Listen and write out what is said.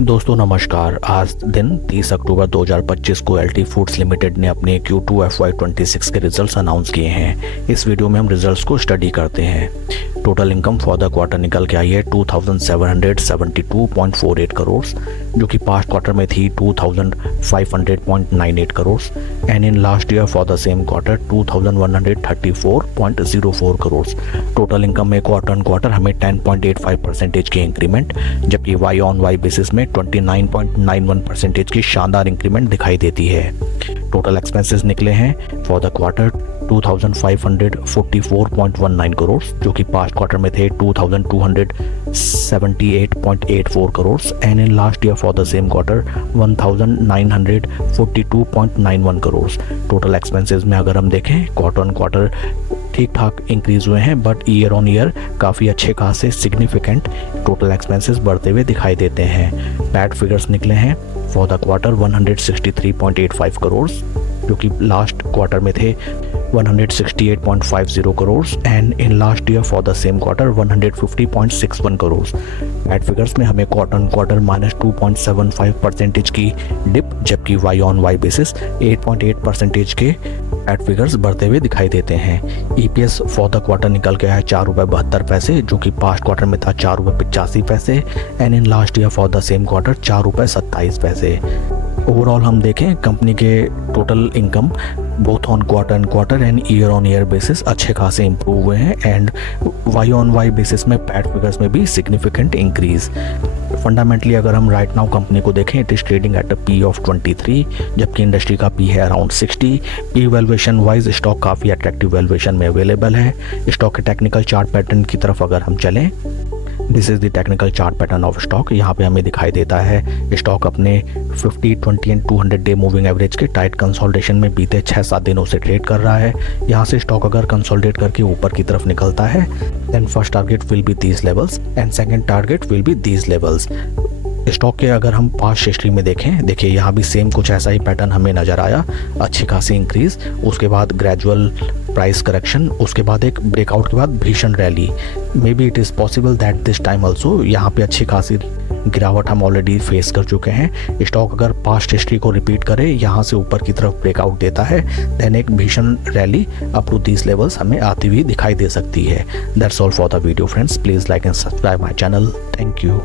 दोस्तों नमस्कार। आज दिन 30 अक्टूबर 2025 को एलटी फूड्स लिमिटेड ने अपने Q2 FY26 के रिजल्ट्स अनाउंस किए हैं। इस वीडियो में हम रिजल्ट्स को स्टडी करते हैं। Total income for the quarter निकल के आई है 2772.48 करोड़, जो कि पास्ट क्वार्टर में थी 2500.98 crore and in last year for the same quarter 2134.04 crore. Total income में क्वार्टर ऑन क्वार्टर हमें 10.85% की इंक्रीमेंट, जबकि वाई ऑन वाई बेसिस में 29.91% की शानदार इंक्रीमेंट दिखाई देती है। टोटल एक्सपेंसेस निकले हैं फॉर द क्वार्टर 2544.19 करोड़, जो कि पास्ट क्वार्टर में थे 2278.84 crore and in last year for the same quarter 1942.91 crore. Total expenses में अगर हम देखें क्वार्टर ऑन क्वार्टर ठीक ठाक इंक्रीज हुए हैं, बट ईयर ऑन ईयर काफ़ी अच्छे खासे सिग्निफिकेंट टोटल एक्सपेंसेस बढ़ते हुए दिखाई देते हैं। पैट फिगर्स निकले हैं फॉर द क्वार्टर 163.85 करोड़, जो कि लास्ट क्वार्टर में थे 168.50 crore and in last year for the same quarter 150.61 crore. PAT figures में हमें क्वार्टर क्वार्टर -2.75% की डिप, जबकि वाई ऑन वाई बेसिस 8.8% के पैट फिगर्स बढ़ते हुए दिखाई देते हैं। EPS फॉर द क्वार्टर निकल के आया ₹4.72, जो कि पास्ट क्वार्टर में था ₹4.85 and in last year for the same quarter ₹4.27। Overall हम देखें कंपनी के total income both on quarter and year on year basis अच्छे खासे इंप्रूव हुए हैं and Y on Y basis में पैट फिगर्स में भी सिग्निफिकेंट इंक्रीज। फंडामेंटली अगर हम राइट नाउ कंपनी को देखें, it is trading at a P of 23, जबकि इंडस्ट्री का P है around 60। P valuation wise stock काफ़ी अट्रैक्टिव वैल्यूएशन में अवेलेबल है। स्टॉक के टेक्निकल चार्ट पैटर्न की तरफ अगर हम चलें, this is the technical chart pattern of stock. यहाँ पे हमें दिखाई देता है स्टॉक अपने 50, 20 एंड 200 डे मूविंग एवरेज के टाइट कंसोलिडेशन में बीते 6-7 दिनों से ट्रेड कर रहा है। यहाँ से स्टॉक अगर कंसोलिडेट करके ऊपर की तरफ निकलता है, then first target will be these levels and second target will be these levels. Stock के अगर हम पास्ट हिस्ट्री में देखें, देखिए यहाँ भी सेम कुछ ऐसा ही पैटर्न हमें नज़र आया। अच्छी खासी इंक्रीज, उसके बाद ग्रेजुअल प्राइस करेक्शन, उसके बाद एक ब्रेकआउट के बाद भीषण rally. May be it is possible that this time also यहाँ पे अच्छी खासी गिरावट हम ऑलरेडी फेस कर चुके हैं। स्टॉक अगर पास्ट हिस्ट्री को रिपीट करे, यहाँ से ऊपर की तरफ ब्रेकआउट देता है, देन एक भीषण rally up to these levels हमें आती हुई दिखाई दे सकती है। That's all for the video friends. Please like and subscribe my channel. Thank you.